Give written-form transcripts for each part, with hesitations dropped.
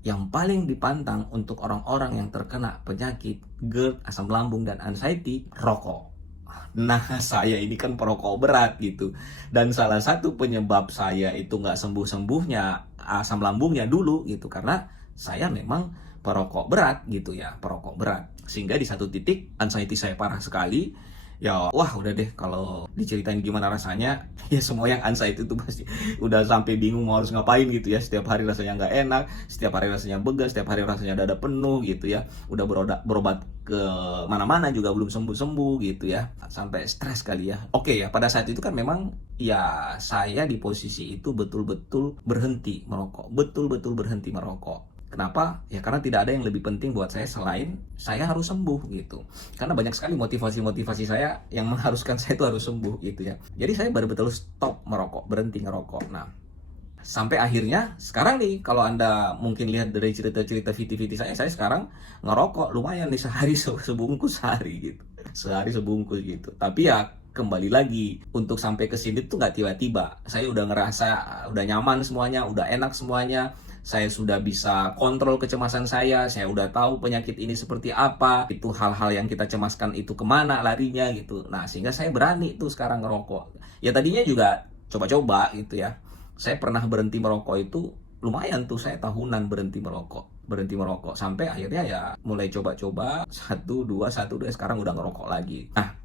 yang paling dipantang untuk orang-orang yang terkena penyakit GERD, asam lambung, dan anxiety, rokok. Nah, saya ini kan perokok berat gitu. Dan salah satu penyebab saya itu nggak sembuh-sembuhnya asam lambungnya dulu gitu. Karena saya memang perokok berat gitu ya, perokok berat. Sehingga di satu titik anxiety saya parah sekali. Ya, wah udah deh kalau diceritain gimana rasanya, ya semua yang anxiety itu pasti udah sampai bingung mau harus ngapain gitu ya. Setiap hari rasanya nggak enak, setiap hari rasanya begas, setiap hari rasanya dada penuh gitu ya. Udah berobat ke mana-mana juga belum sembuh-sembuh gitu ya. Sampai stres kali ya. Oke ya, pada saat itu kan memang ya saya di posisi itu betul-betul berhenti merokok. Betul-betul berhenti merokok. Kenapa? Ya karena tidak ada yang lebih penting buat saya selain saya harus sembuh gitu. Karena banyak sekali motivasi-motivasi saya yang mengharuskan saya itu harus sembuh gitu ya. Jadi saya baru-betul stop merokok, berhenti ngerokok. Nah, sampai akhirnya sekarang nih kalau Anda mungkin lihat dari cerita-cerita VT-VT saya sekarang ngerokok lumayan nih sehari sebungkus sehari gitu. Sehari sebungkus gitu. Tapi ya kembali lagi untuk sampai ke sini tuh nggak tiba-tiba. Saya udah ngerasa udah nyaman semuanya, udah enak semuanya. Saya sudah bisa kontrol kecemasan saya udah tahu penyakit ini seperti apa, itu hal-hal yang kita cemaskan itu kemana larinya gitu. Nah, sehingga saya berani tuh sekarang ngerokok. Ya tadinya juga coba-coba gitu ya. Saya pernah berhenti merokok itu lumayan tuh, saya tahunan berhenti merokok sampai akhirnya ya mulai coba-coba satu dua sekarang udah ngerokok lagi. Nah,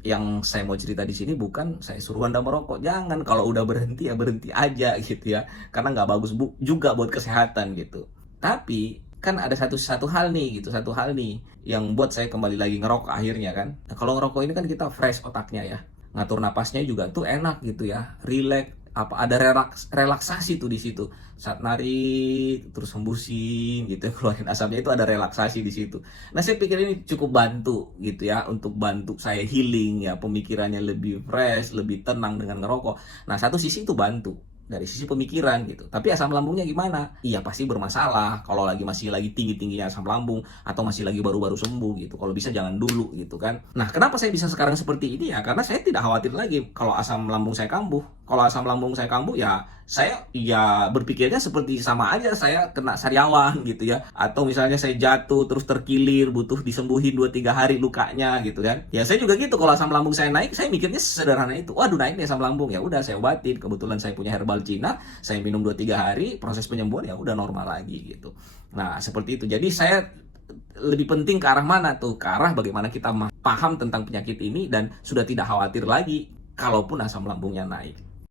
yang saya mau cerita di sini bukan saya suruh Anda merokok. Jangan, kalau udah berhenti ya berhenti aja gitu ya. Karena nggak bagus juga buat kesehatan gitu. Tapi kan ada satu hal nih gitu, satu hal nih yang buat saya kembali lagi ngerokok akhirnya kan. Nah, kalau ngerokok ini kan kita fresh otaknya ya. Ngatur napasnya juga tuh enak gitu ya. Relax, apa ada relaksasi tuh di situ. Saat narik terus hembusin gitu ya, keluarin asapnya itu ada relaksasi di situ. Nah, saya pikir ini cukup bantu gitu ya untuk bantu saya healing ya, pemikirannya lebih fresh, lebih tenang dengan ngerokok. Nah, satu sisi itu bantu dari sisi pemikiran gitu. Tapi asam lambungnya gimana? Iya pasti bermasalah kalau masih lagi tinggi-tingginya asam lambung atau masih lagi baru-baru sembuh gitu. Kalau bisa jangan dulu gitu kan. Nah, kenapa saya bisa sekarang seperti ini ya? Karena saya tidak khawatir lagi kalau asam lambung saya kambuh. Kalau asam lambung saya kambuh ya saya ya berpikirnya seperti sama aja saya kena sariawan gitu ya, atau misalnya saya jatuh terus terkilir butuh disembuhin 2-3 hari lukanya gitu kan. Ya saya juga gitu, kalau asam lambung saya naik saya mikirnya sederhana itu, waduh naik nih asam lambung, ya udah saya obatin, kebetulan saya punya herbal Cina, saya minum 2-3 hari, proses penyembuhan ya udah normal lagi gitu. Nah seperti itu, jadi saya lebih penting ke arah mana tuh, ke arah bagaimana kita paham tentang penyakit ini dan sudah tidak khawatir lagi kalaupun asam lambungnya naik.